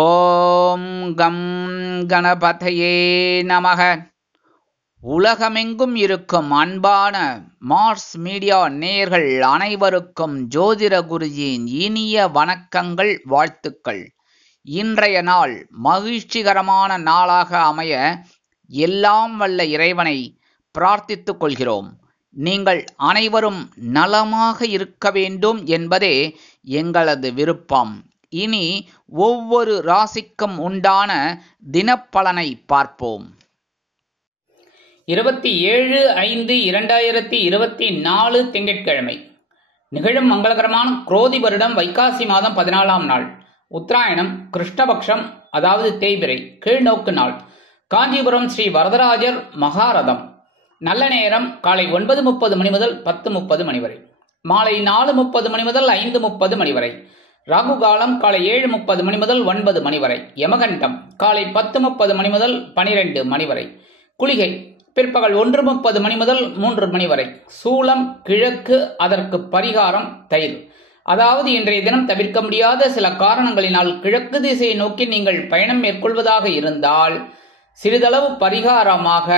ஓம் come கணபதையே நமக. உலகமெங்கும் இருக்கும் அன்பான மார்ஸ் மீடியா நேயர்கள் அனைவருக்கும் ஜோதிட குருஜியின் இனிய வணக்கங்கள், வாழ்த்துக்கள். இன்றைய நாள் மகிழ்ச்சிகரமான நாளாக அமைய எல்லாம் வல்ல இறைவனை பிரார்த்தித்துக் கொள்கிறோம். நீங்கள் அனைவரும் நலமாக இருக்க வேண்டும் என்பதே எங்களது விருப்பம். இனி ஒவ்வொரு ராசிக்கும் உண்டான தினப்பலனை பார்ப்போம். 27/5/2024 திங்கட்கிழமை. நிகழும் மங்களகரமான குரோதி வருடம் வைகாசி மாதம் 14ஆம் நாள், உத்தராயணம், கிருஷ்ணபக்ஷம், அதாவது தேய்பிறை, கீழ்நோக்கு நாள். காஞ்சிபுரம் ஸ்ரீ வரதராஜர் மகாரதம். நல்ல நேரம் காலை 9:30 மணி முதல் 10:30 மணி வரை, மாலை 4:30 மணி முதல் 5:30 மணி வரை. ராகு காலம் காலை 7:30 மணி முதல் 9 மணி வரை. யமகண்டம் காலை 10:30 மணி முதல் 12 மணி வரை. குளிகை பிற்பகல் 1:30 மணி முதல் 3 மணி வரை. சூலம் கிழக்கு, அதற்கு பரிகாரம் தயிர். அதாவது இன்றைய தினம் தவிர்க்க முடியாத சில காரணங்களினால் கிழக்கு திசையை நோக்கி நீங்கள் பயணம் மேற்கொள்வதாக இருந்தால் சிறிதளவு பரிகாரமாக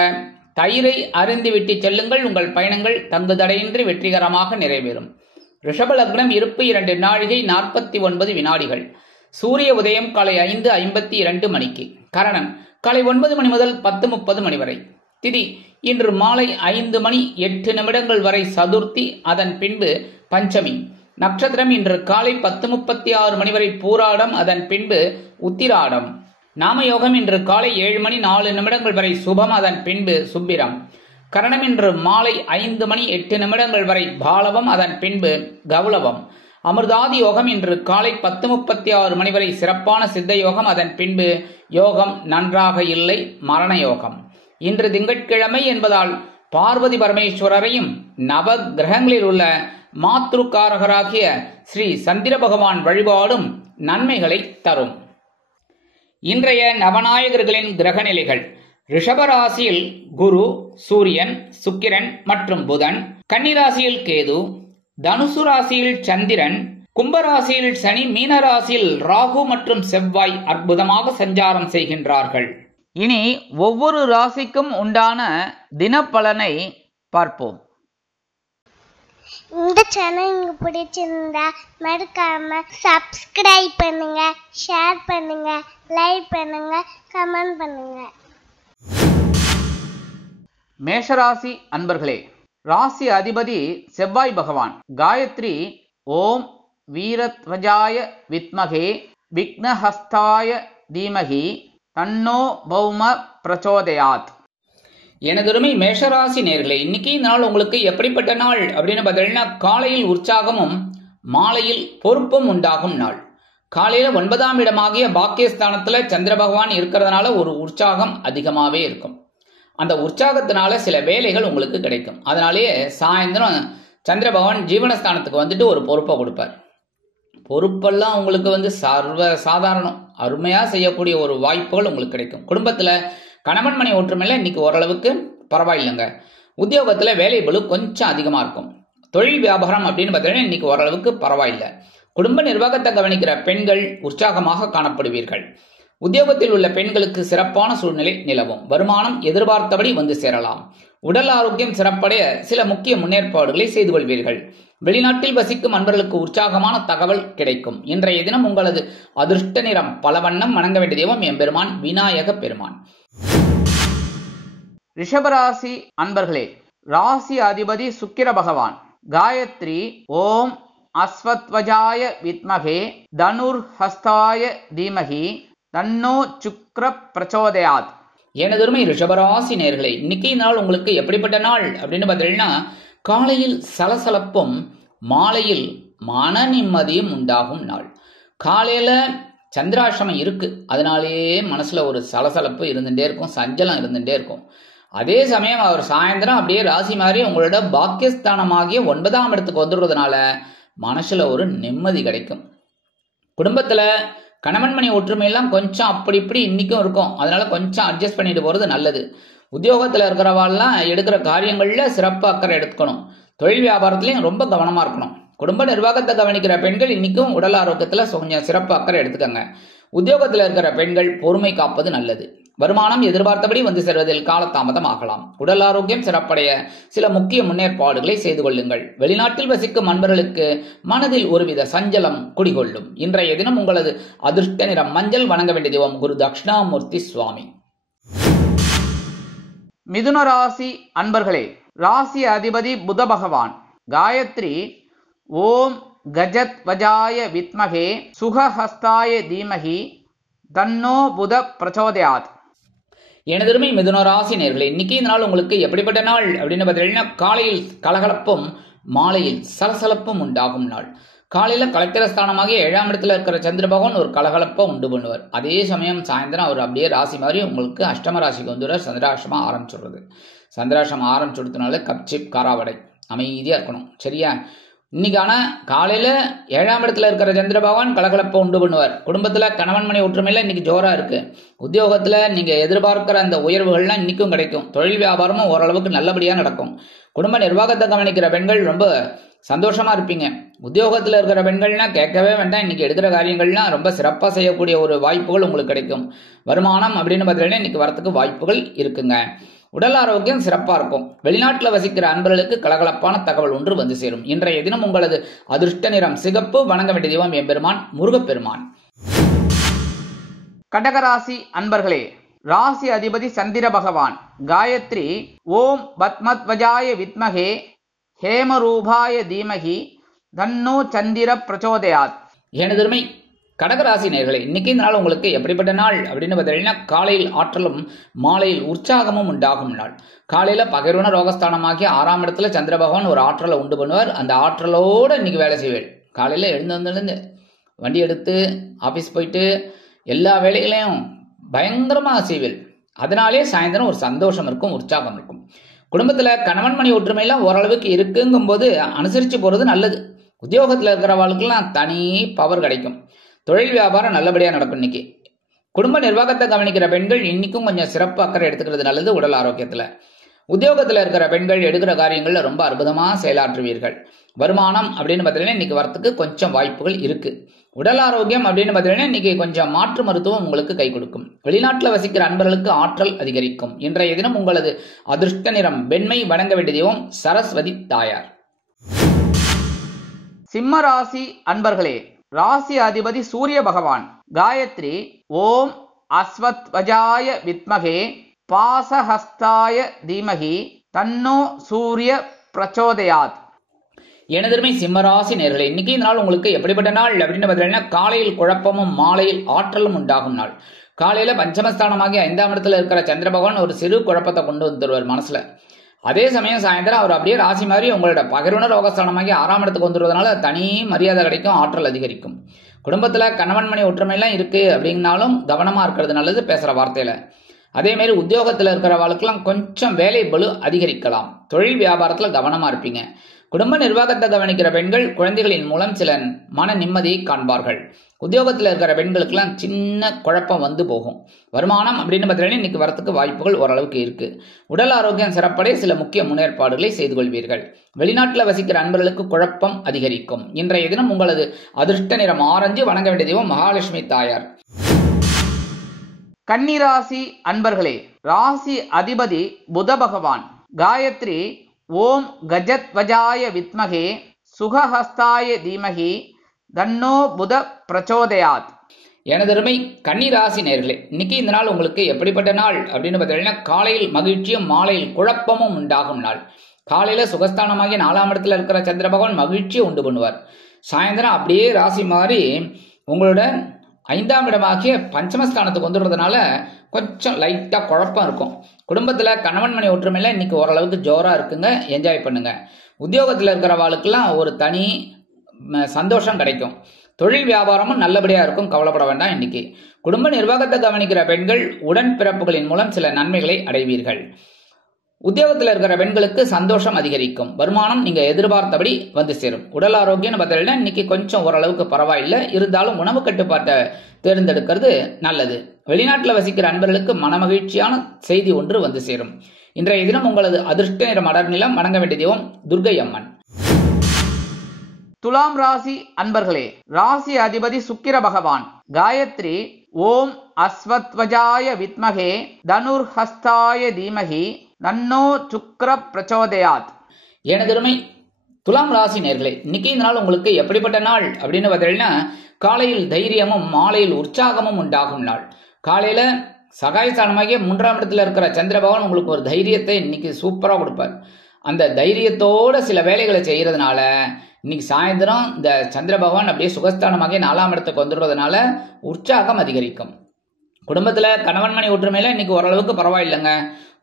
தயிரை அருந்திவிட்டு செல்லுங்கள். உங்கள் பயணங்கள் தங்குதடையின்றி வெற்றிகரமாக நிறைவேறும். ரிஷப லக்னம். இருப்பு 2 நாழிகை 49 வினாடிகள். சூரிய உதயம் காலை 5:52 மணிக்கு. கரணன் காலை 9 மணி முதல் 10:30 மணி வரை. திதி இன்று மாலை 5 மணி 8 நிமிடங்கள் வரை சதுர்த்தி, அதன் பின்பு பஞ்சமி. நட்சத்திரம் இன்று காலை 10:36 மணி வரை பூராடம், அதன் பின்பு உத்திராடம். நாமயோகம் இன்று காலை 7 மணி 4 நிமிடங்கள் வரை சுபம், அதன் பின்பு சுப்பிரம். கரணம் இன்று மாலை 5 மணி 8 நிமிடங்கள் வரை பாலவம், அதன் பின்பு கௌளவம். அமிர்தாதி யோகம் இன்று காலை 10:36 மணி வரை சிறப்பான சித்த யோகம், அதன் பின்பு யோகம் நன்றாக இல்லை, மரண யோகம். இன்று திங்கட்கிழமை என்பதால் பார்வதி பரமேஸ்வரரையும் நவ கிரகங்களில் உள்ள மாத்ருக்காரகராகிய ஸ்ரீ சந்திர பகவான் வழிபாடும் நன்மைகளை தரும். இன்றைய நவநாயகர்களின் கிரக நிலைகள். ரிஷபராசியில் குரு, சூரியன், சுக்கிரன் மற்றும் புதன். கன்னிராசியில் கேது, தனுசு ராசியில் சந்திரன், கும்பராசியில் சனி, மீனராசியில் ராகு மற்றும் செவ்வாய் அற்புதமாக சஞ்சாரம் செய்கின்றார்கள். இனி ஒவ்வொரு ராசிக்கும் உண்டான தினப்பலனை பார்ப்போம். இந்த சேனல் உங்களுக்கு பிடிச்சிருந்தா மறக்காம சப்ஸ்கிரைப் பண்ணுங்க, ஷேர் பண்ணுங்க, லைக் பண்ணுங்க, கமெண்ட் பண்ணுங்க. மேஷராசி அன்பர்களே, ராசி அதிபதி செவ்வாய் பகவான். காயத்ரி ஓம் வீரத்வஜாய வித்மகே விக்னஹஸ்தாய தீமகி தன்னோ பௌம பிரச்சோதயாத். எனதுரிமை மேஷராசி நேர்களே, இன்னைக்கு இந்த நாள் உங்களுக்கு எப்படிப்பட்ட நாள் அப்படின்னு பார்த்தீங்கன்னா, காலையில் உற்சாகமும் மாலையில் பொறுப்பும் உண்டாகும் நாள். காலையில 9ஆம் இடமாகிய பாக்கியஸ்தானத்துல சந்திர பகவான் இருக்கிறதுனால ஒரு உற்சாகம் அதிகமாவே இருக்கும். அந்த உற்சாகத்தினால சில வேலைகள் உங்களுக்கு கிடைக்கும். அதனாலேயே சாயந்தரம் சந்திர பகவான் ஜீவனஸ்தானத்துக்கு வந்துட்டு ஒரு பொறுப்பை கொடுப்பார். பொறுப்பெல்லாம் உங்களுக்கு சர்வ சாதாரணம், அருமையா செய்யக்கூடிய ஒரு வாய்ப்புகள் உங்களுக்கு கிடைக்கும். குடும்பத்துல கணவன் மனை ஒற்றுமையில இன்னைக்கு ஓரளவுக்கு பரவாயில்லைங்க. உத்தியோகத்துல வேலை பளு கொஞ்சம் அதிகமா இருக்கும். தொழில் வியாபாரம் அப்படின்னு பார்த்தீங்கன்னா இன்னைக்கு ஓரளவுக்கு பரவாயில்லை. குடும்ப நிர்வாகத்தை கவனிக்கிற பெண்கள் உற்சாகமாக காணப்படுவீர்கள். உத்தியோகத்தில் உள்ள பெண்களுக்கு சிறப்பான சூழ்நிலை நிலவும். வருமானம் எதிர்பார்த்தபடி வந்து சேரலாம். உடல் ஆரோக்கியம் சிறப்படைய சில முக்கிய முன்னேற்பாடுகளை செய்து கொள்வீர்கள். வெளிநாட்டில் வசிக்கும் அன்பர்களுக்கு உற்சாகமான தகவல் கிடைக்கும். இன்றைய தினம் உங்களது அதிர்ஷ்ட நிறம் பலவண்ணம். வணங்க வேண்டிய தெய்வம் எம்பெருமான் விநாயக பெருமான். ரிஷபராசி அன்பர்களே, ராசி அதிபதி சுக்கிர பகவான். காயத்ரி ஓம் அஸ்வத்வஜாய வித்மகே தனுர்ஹஸ்தாய தீமகி தன்னோ சுக்ர பிரச்சோதயாத். எனதுரிமை ரிஷபராசி நேர்களே, இன்னைக்கு நாள் உங்களுக்கு எப்படிப்பட்ட நாள் அப்படின்னு பார்த்தீங்கன்னா, காலையில் சலசலப்பும் மாலையில் மன நிம்மதியும் உண்டாகும் நாள். காலையில சந்திராஷ்டமம் இருக்கு, அதனாலேயே மனசுல ஒரு சலசலப்பு இருந்துட்டே இருக்கும், சஞ்சலம் இருந்துட்டே இருக்கும். அதே சமயம் அவர் சாயந்தரம் அப்படியே ராசி மாதிரி உங்களோட பாக்கியஸ்தானமாகிய 9ஆம் இடத்துக்கு வந்துடுறதுனால மனசுல ஒரு நிம்மதி கிடைக்கும். குடும்பத்துல கணவன் மணி ஒற்றுமையெல்லாம் கொஞ்சம் அப்படி இப்படி இன்னைக்கும் இருக்கும். அதனால கொஞ்சம் அட்ஜஸ்ட் பண்ணிட்டு போறது நல்லது. உத்தியோகத்துல இருக்கிறவாள்லாம் எடுக்கிற காரியங்கள்ல சிறப்பு அக்கறை எடுத்துக்கணும். தொழில் வியாபாரத்திலையும் ரொம்ப கவனமா இருக்கணும். குடும்ப நிர்வாகத்தை கவனிக்கிற பெண்கள் இன்னைக்கும் உடல் ஆரோக்கியத்துல கொஞ்சம் சிறப்பு அக்கறை எடுத்துக்கங்க. உத்தியோகத்தில் இருக்கிற பெண்கள் பொறுமை காப்பது நல்லது. வருமானம் எதிர்பார்த்தபடி வந்து சேர்வதில் காலதாமதம் ஆகலாம். உடல் ஆரோக்கியம் சிறப்படைய சில முக்கிய முன்னேற்பாடுகளை செய்து கொள்ளுங்கள். வெளிநாட்டில் வசிக்கும் அன்பர்களுக்கு மனதில் ஒருவித சஞ்சலம் குடிகொள்ளும். இன்றைய தினம் உங்களது அதிர்ஷ்ட நிறம் மஞ்சள். வணங்க வேண்டிய தெய்வம் குரு தட்சிணாமூர்த்தி சுவாமி. மிதுன ராசி அன்பர்களே, ராசி அதிபதி புத பகவான். காயத்ரி ஓம் கஜத் வஜாய வித்மகே சுகஹஸ்தாய தீமகி தன்னோ புத பிரச்சோதயாத். எனதருமை மிதுன ராசி நேயர்களே, இன்னைக்கு இந்த நாள் உங்களுக்கு எப்படிப்பட்ட நாள் அப்படின்னு பார்த்தீங்கன்னா, காலையில் கலகலப்பும் மாலையில் சலசலப்பும் உண்டாகும் நாள். காலையில கலத்திரஸ்தானமாக 7ஆம் இடத்துல இருக்கிற சந்திர பகவான் ஒரு கலகலப்பை உண்டு பண்ணுவார். அதே சமயம் சாயந்தரம் அவர் அப்படியே ராசி மாதிரி உங்களுக்கு அஷ்டம ராசிக்கு வந்துடுவார். சந்திராஷ்டமா ஆரம்பிச்சுடுறது. சந்திராஷ்டமம் ஆரம்பிச்சுடுறதுனால கப்சிப் காராவடை அமைதியா இருக்கணும். சரியா? இன்னைக்கான காலையில 7ஆம் இடத்துல இருக்கிற சந்திர பகவான் கலகலப்பை உண்டு பண்ணுவார். குடும்பத்துல கணவன் மனை ஒற்றுமையில இன்னைக்கு ஜோரா இருக்கு. உத்தியோகத்துல நீங்க எதிர்பார்க்கிற அந்த உயர்வுகள்லாம் இன்னைக்கும் கிடைக்கும். தொழில் வியாபாரமும் ஓரளவுக்கு நல்லபடியா நடக்கும். குடும்ப நிர்வாகத்தை கவனிக்கிற பெண்கள் ரொம்ப சந்தோஷமா இருப்பீங்க. உத்தியோகத்தில் இருக்கிற பெண்கள்னா கேட்கவே வேண்டாம். இன்னைக்கு எடுக்கிற காரியங்கள்லாம் ரொம்ப சிறப்பாக செய்யக்கூடிய ஒரு வாய்ப்புகள் உங்களுக்கு கிடைக்கும். வருமானம் அப்படின்னு பார்த்தீங்கன்னா இன்னைக்கு வரத்துக்கு வாய்ப்புகள் இருக்குங்க. உடல் ஆரோக்கியம் சிறப்பாக இருக்கும். வெளிநாட்டில் வசிக்கிற அன்பர்களுக்கு கலகலப்பான தகவல் ஒன்று வந்து சேரும். இன்றைய தினம் உங்களது அதிர்ஷ்ட நிறம் சிகப்பு. வணங்க வேண்டிய தெய்வம் எம்பெருமான் முருகப்பெருமான். கடகராசி அன்பர்களே, ராசி அதிபதி சந்திர பகவான். காயத்ரி ஓம் பத்மத்வஜாய வித்மகே ஹேமரூபாய தீமகி தன்னோ சந்திர பிரச்சோதயாத். எனதருமை கடகராசி நேயர்களே, இன்னைக்கு இந்த நாள் உங்களுக்கு எப்படிப்பட்ட நாள் அப்படின்னு பார்த்தீங்கன்னா, காலையில் ஆற்றலும் மாலையில் உற்சாகமும் உண்டாகும் நாள். காலையில பகைருண ரோகஸ்தானமாகி 6ஆம் இடத்துல சந்திர பகவான் ஒரு ஆற்றலை உண்டு பண்ணுவார். அந்த ஆற்றலோட இன்னைக்கு வேலை செய்வேன். காலையில எழுந்து வண்டி எடுத்து ஆபீஸ் போயிட்டு எல்லா வேலைகளையும் பயங்கரமாக செய்வேன். அதனாலே சாயந்தரம் ஒரு சந்தோஷம் இருக்கும், உற்சாகம் இருக்கும். குடும்பத்துல கணவன் மணி ஒற்றுமையெல்லாம் ஓரளவுக்கு இருக்குங்கும் போது அனுசரிச்சு போறது நல்லது. உத்தியோகத்தில் இருக்கிறவர்களுக்கெல்லாம் தனி பவர் கிடைக்கும். தொழில் வியாபாரம் நல்லபடியா நடக்கும். இன்னைக்கு குடும்ப நிர்வாகத்தை கவனிக்கிற பெண்கள் இன்னைக்கும் கொஞ்சம் சிறப்பு அக்கறை எடுத்துக்கிறது நல்லது. உடல் ஆரோக்கியத்துல உத்தியோகத்தில் இருக்கிற பெண்கள் எடுக்கிற காரியங்கள்ல ரொம்ப அற்புதமா செயலாற்றுவீர்கள். வருமானம் அப்படின்னு பார்த்தீங்கன்னா இன்னைக்கு வரத்துக்கு கொஞ்சம் வாய்ப்புகள் இருக்கு. உடல் ஆரோக்கியம் அப்படின்னு பார்த்தீங்கன்னா இன்னைக்கு கொஞ்சம் மாற்று மருத்துவம் உங்களுக்கு கை கொடுக்கும். வெளிநாட்டில் வசிக்கிற அன்பர்களுக்கு ஆற்றல் அதிகரிக்கும். இன்றைய தினம் உங்களது அதிர்ஷ்ட நிறம் வெண்மை. வணங்க வேண்டிய தெய்வம் சரஸ்வதி தாயார். சிம்ம ராசி அன்பர்களே, ராசி அதிபதி சூரிய பகவான். காயத்ரி ஓம் அஸ்வத்வஜாய வித்மகே பாசஹஸ்தாய தீமகி தன்னோ சூரிய பிரச்சோதயாத். எனதருமை சிம்மராசி நேயர்களே, இன்னைக்கு இந்த நாள் உங்களுக்கு எப்படிப்பட்ட நாள் அப்படின்னு பார்த்தீங்கன்னா, காலையில் குழப்பமும் மாலையில் ஆற்றலும் உண்டாகும் நாள். காலையில பஞ்சமஸ்தானமாகி 5ஆம் இடத்துல இருக்கிற சந்திர பகவான் ஒரு சிறு குழப்பத்தை கொண்டு வந்துருவார் மனசுல. அதே சமயம் சாயந்தரம் அவர் அப்படியே ராசி மாதிரி உங்களோட பகிர்வுண ரோகஸ்தானமாகி 6ஆம் இடத்துக்கு வந்துடுவதனால தனி மரியாதை கிடைக்கும், ஆற்றல் அதிகரிக்கும். குடும்பத்துல கணவன் மணி ஒற்றுமையெல்லாம் இருக்கு அப்படின்னாலும் கவனமா இருக்கிறது நல்லது பேசுற வார்த்தையில. அதே மாதிரி உத்தியோகத்தில் இருக்கிறவர்களுக்கெல்லாம் கொஞ்சம் வேலை பளு அதிகரிக்கலாம். தொழில் வியாபாரத்துல கவனமா இருப்பீங்க. குடும்ப நிர்வாகத்தை கவனிக்கிற பெண்கள் குழந்தைகளின் மூலம் சில மன நிம்மதியை காண்பார்கள். உத்தியோகத்தில் இருக்கிற பெண்களுக்கெல்லாம் சின்ன குழப்பம் வந்து போகும். வருமானம் அப்படின்னு பார்த்தீங்கன்னா இன்னைக்கு வரத்துக்கு வாய்ப்புகள் ஓரளவுக்கு இருக்கு. உடல் ஆரோக்கியம் சிறப்படைய சில முக்கிய முன்னேற்பாடுகளை செய்து கொள்வீர்கள். வெளிநாட்டில் வசிக்கிற அன்பர்களுக்கு குழப்பம் அதிகரிக்கும். இன்றைய தினம் உங்களது அதிர்ஷ்ட நிறம் ஆரஞ்சு. வணங்க வேண்டிய தெய்வம் மகாலட்சுமி தாயார். கன்னிராசி அன்பர்களே, ராசி அதிபதி புத பகவான். காயத்ரி ஓம் கஜத்வஜாய வித்மகே சுகஹஸ்தாய தீமகி தன்னோ புத பிரச்சோதயாத். எனதருமை கன்னிராசி நேயர்களே, இன்னைக்கு இந்த நாள் உங்களுக்கு எப்படிப்பட்ட நாள் அப்படின்னு பார்த்தீங்கன்னா, காலையில் மகிழ்ச்சியும் மாலையில் குழப்பமும் உண்டாகும் நாள். காலையில சுகஸ்தானமாகி 4ஆம் இடத்துல இருக்கிற சந்திர பகவான் மகிழ்ச்சியை உண்டு பண்ணுவார். சாயந்தரம் அப்படியே ராசி மாறி உங்களோட 5ஆம் இடமாகிய பஞ்சமஸ்தானத்துக்கு வந்துடுறதுனால கொஞ்சம் லைட்டா குழப்பம் இருக்கும். குடும்பத்துல கணவன் மணி ஒற்றுமையில இன்னைக்கு ஓரளவுக்கு ஜோரா இருக்குங்க. என்ஜாய் பண்ணுங்க. உத்தியோகத்தில் இருக்கிறவாளுக்கெல்லாம் ஒரு தனி சந்தோஷம் கிடைக்கும். தொழில் வியாபாரமும் நல்லபடியா இருக்கும். கவலைப்பட வேண்டாம். இன்னைக்கு குடும்ப நிர்வாகத்தை கவனிக்கிற பெண்கள் உடன் பிறப்புகளின் மூலம் சில நன்மைகளை அடைவீர்கள். உத்தியோகத்தில் இருக்கிற பெண்களுக்கு சந்தோஷம் அதிகரிக்கும். வருமானம் நீங்க எதிர்பார்த்தபடி வந்து சேரும். உடல் ஆரோக்கியம்னு பார்த்தீங்கன்னா இன்னைக்கு கொஞ்சம் ஓரளவுக்கு பரவாயில்லை. இருந்தாலும் உணவு கட்டுப்பாட்டை தேர்ந்தெடுக்கிறது நல்லது. வெளிநாட்டில் வசிக்கிற அன்பர்களுக்கு மனமகிழ்ச்சியான செய்தி ஒன்று வந்து சேரும். இன்றைய தினம் உங்களது அதிர்ஷ்ட நிறம் அடர் நிலம். வணங்க வேண்டிய தெய்வம் துர்க்கை அம்மன். துலாம் ராசி அன்பர்களே, ராசி அதிபதி சுக்கிர பகவான். காயத்ரி ஓம் அஸ்வத்வஜாய வித்மகே தனுர்ஹஸ்தாய தீமகி தன்னோ சுக்ர பிரச்சோதயாத். எனதருமை துலாம் ராசி நேர்களே, இன்னைக்கு இந்த நாள் உங்களுக்கு எப்படிப்பட்ட நாள் அப்படின்னு பார்த்தீங்கன்னா, காலையில் தைரியமும் மாலையில் உற்சாகமும் உண்டாகும் நாள். காலையில சகாயஸ்தானமாகிய 3ஆம் இடத்துல இருக்கிற சந்திர பகவான் உங்களுக்கு ஒரு தைரியத்தை இன்னைக்கு சூப்பரா கொடுப்பார். அந்த தைரியத்தோட சில வேலைகளை செய்யறதுனால இன்னைக்கு சாயந்தரம் இந்த சந்திர பகவான் அப்படியே சுகஸ்தானமாகிய 4ஆம் இடத்துக்கு வந்துடுறதுனால உற்சாகம் அதிகரிக்கும். குடும்பத்துல கணவன் மனைவி ஒற்றுமையில இன்னைக்கு ஓரளவுக்கு பரவாயில்லைங்க.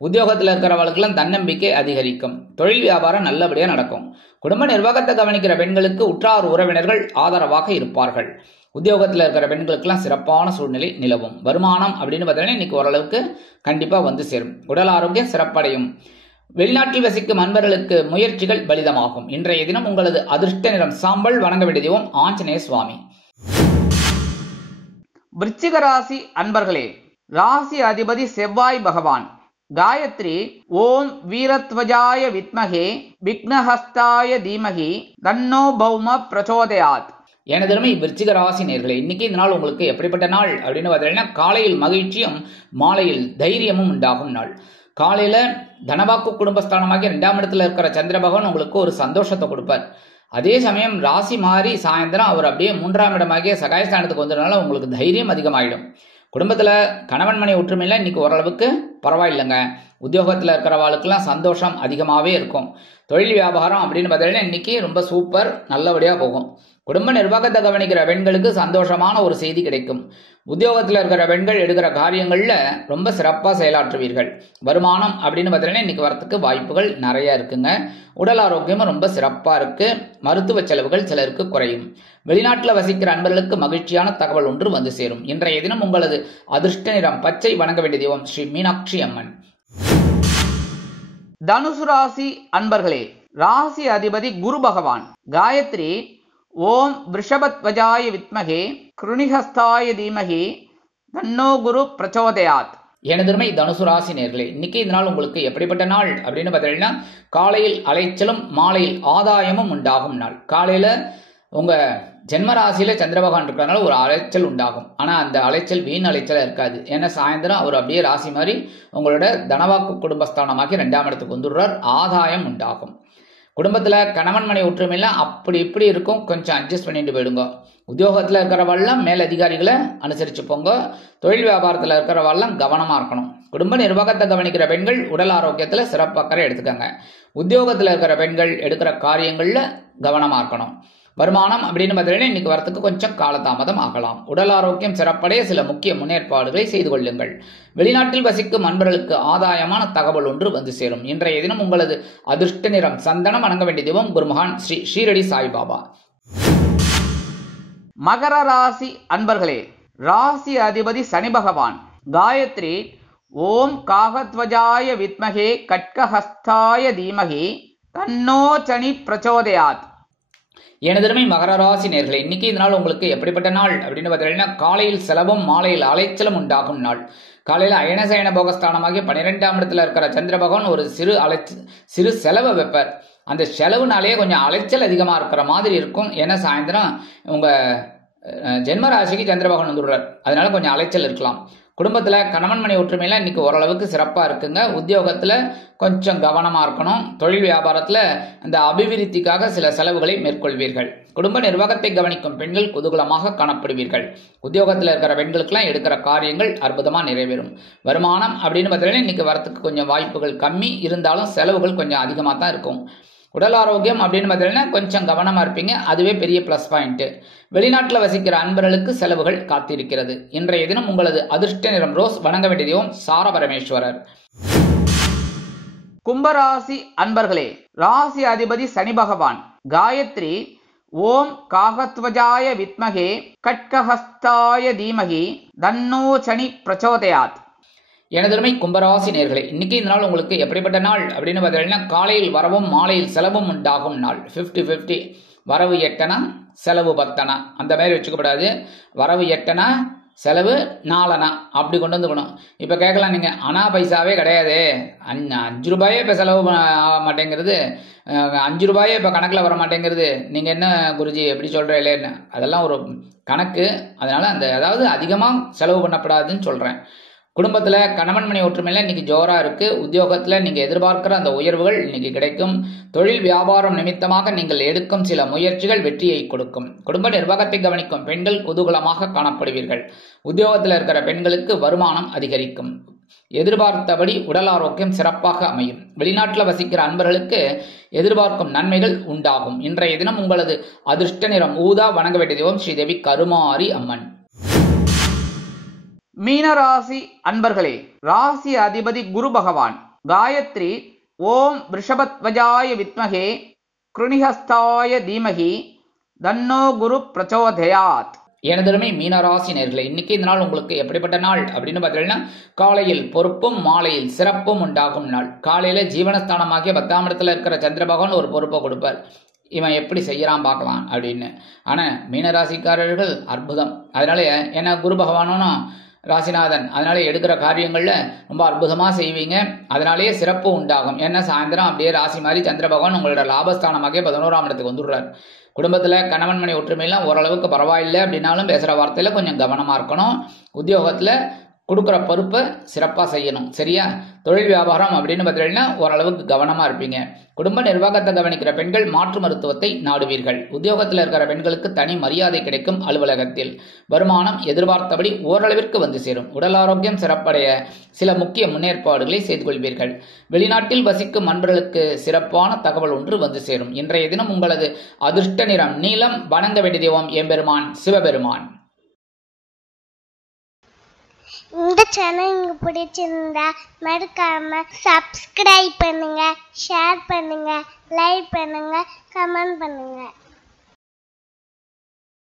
உத்தியோகத்தில் இருக்கிறவர்களுக்கெல்லாம் தன்னம்பிக்கை அதிகரிக்கும். தொழில் வியாபாரம் நல்லபடியா நடக்கும். குடும்ப நிர்வாகத்தை கவனிக்கிற பெண்களுக்கு உற்றார் உறவினர்கள் ஆதரவாக இருப்பார்கள். உத்தியோகத்தில் இருக்கிற பெண்களுக்கெல்லாம் சிறப்பான சூழ்நிலை நிலவும். வருமானம் அப்படின்னு பார்த்தீங்கன்னா இன்னைக்கு ஓரளவுக்கு கண்டிப்பா வந்து சேரும். உடல் ஆரோக்கியம் சிறப்படையும். வெளிநாட்டில் வசிக்கும் அன்பர்களுக்கு முயற்சிகள் பலிதமாகும். இன்றைய தினம் உங்களது அதிர்ஷ்ட நிறம் சாம்பல். வணங்க வேண்டிய தெய்வம் ஆஞ்சநேய சுவாமி. விருச்சிக ராசி அன்பர்களே, ராசி அதிபதி செவ்வாய் பகவான். காயத்ரி ஓம் வீரத்வஜாய வித்மகே விக்னஹஸ்தாய தீமகி தன்னோ பௌம பிரச்சோதயாத். எனதருமை விருச்சிக ராசி நேர்களே, இன்னைக்கு இந்த நாள் உங்களுக்கு எப்படிப்பட்ட நாள் அப்படின்னு பார்த்தீங்கன்னா, காலையில் மகிழ்ச்சியும் மாலையில் தைரியமும் உண்டாகும் நாள். காலையில தனவாக்கு குடும்பஸ்தானமாகிய 2ஆம் இடத்துல இருக்கிற சந்திர பகவான் உங்களுக்கு ஒரு சந்தோஷத்தை கொடுப்பார். அதே சமயம் ராசி மாறி சாயந்தரம் அவர் அப்படியே 3ஆம் இடமாகிய சகாயஸ்தானத்துக்கு வந்ததுனால உங்களுக்கு தைரியம் அதிகமாயிடும். குடும்பத்துல கணவன் மனைவி ஒற்றுமையில இன்னைக்கு ஓரளவுக்கு பரவாயில்லைங்க. உத்தியோகத்துல இருக்கிறவாளுக்கெல்லாம் சந்தோஷம் அதிகமாகவே இருக்கும். தொழில் வியாபாரம் அப்படின்னு பார்த்தீங்கன்னா இன்னைக்கு ரொம்ப சூப்பர், நல்லபடியா போகும். குடும்ப நிர்வாகத்தை கவனிக்கிற பெண்களுக்கு சந்தோஷமான ஒரு செய்தி கிடைக்கும். உத்தியோகத்தில் இருக்கிற பெண்கள் எடுக்கிற காரியங்கள்ல ரொம்ப சிறப்பாக செயலாற்றுவீர்கள். வருமானம் அப்படின்னு பார்த்தீங்கன்னா இன்னைக்கு வரத்துக்கு வாய்ப்புகள் நிறைய இருக்குங்க. உடல் ஆரோக்கியமும் ரொம்ப சிறப்பா இருக்கு. மருத்துவ செலவுகள் சிலருக்கு குறையும். வெளிநாட்டில் வசிக்கிற அன்பர்களுக்கு மகிழ்ச்சியான தகவல் ஒன்று வந்து சேரும். இன்றைய தினம் உங்களது அதிர்ஷ்ட நிறம் பச்சை. வணங்க வேண்டிய தெய்வம் ஸ்ரீ மீனாட்சி அம்மன். தனுசு ராசி அன்பர்களே, ராசி அதிபதி குரு பகவான். காயத்ரி ஓம் ரிஷபத்வஜாய வித்மகே கிருணிஹஸ்தாய தீமகி தன்னோ குரு பிரச்சோதயாத். எனதருமை தனுசு ராசி நேர்களே, இன்னைக்கு இந்த நாள் உங்களுக்கு எப்படிப்பட்ட நாள் அப்படின்னு பார்த்தீங்கன்னா, காலையில் அலைச்சலும் மாலையில் ஆதாயமும் உண்டாகும் நாள். காலையில உங்க ஜென்ம ராசியில சந்திர பகவான் இருக்கிறதுனால ஒரு அலைச்சல் உண்டாகும். ஆனா அந்த அலைச்சல் வீண் அலைச்சலா இருக்காது. ஏன்னா சாயந்தரம் அவர் அப்படியே ராசி மாதிரி உங்களோட தனவாக்கு குடும்பஸ்தானமாக்கி 2ஆம் இடத்துக்கு வந்துடுறார். ஆதாயம் உண்டாகும். குடும்பத்துல கணவன் மனைவி ஒற்றுமையில அப்படி இப்படி இருக்கும், கொஞ்சம் அட்ஜஸ்ட் பண்ணிட்டு போயிடுங்க. உத்தியோகத்துல இருக்கிறவெல்லாம் மேல் அதிகாரிகளை அனுசரிச்சு போங்க. தொழில் வியாபாரத்துல இருக்கிறவெல்லாம் கவனமா இருக்கணும். குடும்ப நிர்வாகத்தை கவனிக்கிற பெண்கள் உடல் ஆரோக்கியத்துல சிறப்பு அக்கறை எடுத்துக்கங்க. உத்தியோகத்துல இருக்கிற பெண்கள் எடுக்கிற காரியங்கள்ல கவனமா இருக்கணும். வருமானம் அப்படின்னு பார்த்தீங்கன்னா இன்னைக்கு வரத்துக்கு கொஞ்சம் காலதாமதம் ஆகலாம். உடல் ஆரோக்கியம் சிறப்படைய சில முக்கிய முன்னேற்பாடுகளை செய்து கொள்ளுங்கள். வெளிநாட்டில் வசிக்கும் அன்பர்களுக்கு ஆதாயமான தகவல் ஒன்று வந்து சேரும். இன்றைய தினம் உங்களது அதிர்ஷ்ட நிறம் சந்தனம். வணங்க வேண்டிய தெய்வம் குருமகான் ஸ்ரீ ஷீரடி சாய்பாபா. மகர ராசி அன்பர்களே, ராசி அதிபதி சனி பகவான். காயத்ரி ஓம் காகத்வஜாய வித்மகே கட்கஹஸ்தாய தீமகி தன்னோ சனி பிரச்சோதயாத். எனதருமை மகர ராசி நேர்களே, இன்னைக்கு இந்த நாள் உங்களுக்கு எப்படிப்பட்ட நாள் அப்படின்னு பார்த்தீங்கன்னா, காலையில் செலவும் மாலையில் அலைச்சலும் உண்டாகும் நாள். காலையில் அயனசயன போகஸ்தானமாகிய 12ஆம் இடத்துல இருக்கிற சந்திர பகவான் ஒரு சிறு செலவை வைப்பார். அந்த செலவுனாலேயே கொஞ்சம் அலைச்சல் அதிகமாக இருக்கிற மாதிரி இருக்கும். ஏன்னா சாயந்தரம் உங்க ஜென்ம ராசிக்கு சந்திர பகவான் வந்துடுறார். அதனால கொஞ்சம் அலைச்சல் இருக்கலாம். குடும்பத்துல கணவன் மனைவி ஒற்றுமையில இன்னைக்கு ஓரளவுக்கு சிறப்பா இருக்குங்க. உத்தியோகத்துல கொஞ்சம் கவனமா இருக்கணும். தொழில் வியாபாரத்துல அந்த அபிவிருத்திக்காக சில செலவுகளை மேற்கொள்வீர்கள். குடும்ப நிர்வாகத்தை கவனிக்கும் பெண்கள் குதூகலமாக காணப்படுவீர்கள். உத்தியோகத்துல இருக்கிற பெண்களுக்கெல்லாம் எடுக்கிற காரியங்கள் அற்புதமா நிறைவேறும். வருமானம் அப்படின்னு பார்த்தீங்கன்னா இன்னைக்கு வரத்துக்கு கொஞ்சம் வாய்ப்புகள் கம்மி இருந்தாலும் செலவுகள் கொஞ்சம் அதிகமாக தான் இருக்கும். உடல் ஆரோக்கியம் அப்படின்னு பார்த்தீங்கன்னா கொஞ்சம் கவனமா இருப்பீங்க. அதுவே பெரிய பிளஸ் பாயிண்ட். வெளிநாட்டில் வசிக்கிற அன்பர்களுக்கு செலவுகள் காத்திருக்கிறது. இன்றைய தினம் உங்களது அதிர்ஷ்ட நிறம் ரோஸ். வணங்க வேண்டிய தெய்வம் சார பரமேஸ்வரர். கும்பராசி அன்பர்களே, ராசி அதிபதி சனி பகவான். காயத்ரி ஓம் காகத்வஜாய வித்மகே கட்கஹஸ்தாய தீமகி தன்னோ சனி பிரச்சோதயாத். எனதருமை கும்பராசி நேர்களே, இன்னைக்கு இந்த நாள் உங்களுக்கு எப்படிப்பட்ட நாள் அப்படின்னு பார்த்தீங்கன்னா, காலையில் வரவும் மாலையில் செலவும் உண்டாகும் நாள். 50-50. வரவு 8 செலவு 10 அந்த மாதிரி வச்சுக்கப்படாது. வரவு 8 செலவு நாலனா அப்படி கொண்டு வந்துக்கணும். இப்போ கேட்கலாம் நீங்கள், அனா பைசாவே கிடையாது, 5 ரூபாயே இப்போ செலவு ஆக மாட்டேங்கிறது, 5 ரூபாயே இப்போ கணக்கில் வர மாட்டேங்கிறது, நீங்கள் என்ன குருஜி எப்படி சொல்கிறீங்களேன்னு. அதெல்லாம் ஒரு கணக்கு. அதனால் அதாவது அதிகமாக செலவு பண்ணப்படாதுன்னு சொல்கிறேன். குடும்பத்தில் கணவன் மணி ஒற்றுமையில் இன்றைக்கி ஜோராக இருக்குது. உத்தியோகத்தில் நீங்கள் எதிர்பார்க்குற அந்த உயர்வுகள் இன்றைக்கி கிடைக்கும். தொழில் வியாபாரம் நிமித்தமாக நீங்கள் எடுக்கும் சில முயற்சிகள் வெற்றியை கொடுக்கும். குடும்ப நிர்வாகத்தை கவனிக்கும் பெண்கள் குதூகலமாக காணப்படுவீர்கள். உத்தியோகத்தில் இருக்கிற பெண்களுக்கு வருமானம் அதிகரிக்கும். எதிர்பார்த்தபடி உடல் ஆரோக்கியம் சிறப்பாக அமையும். வெளிநாட்டில் வசிக்கிற அன்பர்களுக்கு எதிர்பார்க்கும் நன்மைகள் உண்டாகும். இன்றைய தினம் உங்களது அதிர்ஷ்ட நிறம் ஊதா. வணங்க வேண்டிய தெய்வம் ஸ்ரீதேவி கருமாரி அம்மன். மீனராசி அன்பர்களே, ராசி அதிபதி குரு பகவான். காயத்ரி ஓம் ரிஷபத்வஜாய வித்மகே கிருணிஹஸ்தாய தீமகி தன்னோ குரு பிரச்சோதயாத். எனதருமை மீனராசி நேயர்களே, இன்னைக்கு இந்த நாள் உங்களுக்கு எப்படிப்பட்ட நாள் அப்படின்னு பார்த்தீங்கன்னா, காலையில் பொறுப்பும் மாலையில் சிறப்பும் உண்டாகும் நாள். காலையில ஜீவனஸ்தானமாகிய 10ஆம் இடத்துல இருக்கிற சந்திர பகவான் ஒரு பொறுப்பை கொடுப்பார். இவன் எப்படி செய்யறான் பார்க்கலாம் அப்படின்னு. ஆனால் மீனராசிக்காரர்கள் அற்புதம். அதனால என்ன, குரு பகவானும் ராசிநாதன், அதனால எடுக்கிற காரியங்களில் ரொம்ப அற்புதமாக செய்வீங்க. அதனாலேயே சிறப்பு உண்டாகும். ஏன்னா சாயந்தரம் அப்படியே ராசி மாதிரி சந்திர பகவான் உங்களோட லாபஸ்தானமாக 11ஆம் இடத்துக்கு வந்துடுறார். குடும்பத்தில் கணவன் மணி ஒற்றுமையெல்லாம் ஓரளவுக்கு பரவாயில்லை அப்படின்னாலும் பேசுகிற வார்த்தையில் கொஞ்சம் கவனமாக இருக்கணும். உத்தியோகத்தில் கொடுக்குற பொறுப்பை சிறப்பாக செய்யணும். சரியா? தொழில் வியாபாரம் அப்படின்னு பார்த்தீங்கன்னா ஓரளவுக்கு கவனமாக இருப்பீங்க. குடும்ப நிர்வாகத்தை கவனிக்கிற பெண்கள் மாற்று மருத்துவத்தை நாடுவீர்கள். உத்தியோகத்தில் இருக்கிற பெண்களுக்கு தனி மரியாதை கிடைக்கும். அலுவலகத்தில் வருமானம் எதிர்பார்த்தபடி ஓரளவிற்கு வந்து சேரும். உடல் ஆரோக்கியம் சிறப்படைய சில முக்கிய முன்னேற்பாடுகளை செய்து கொள்வீர்கள். வெளிநாட்டில் வசிக்கும் அன்பர்களுக்கு சிறப்பான தகவல் ஒன்று வந்து சேரும். இன்றைய தினம் உங்களது அதிர்ஷ்ட நிறம் நீலம். வணங்க வேண்டிய தெய்வம் எம்பெருமான் சிவபெருமான். இந்த சேனல் உங்களுக்கு பிடிச்சிருந்தா மறக்காம சப்ஸ்கிரைப் பண்ணுங்க, ஷேர் பண்ணுங்க, லைக் பண்ணுங்க, கமெண்ட் பண்ணுங்க.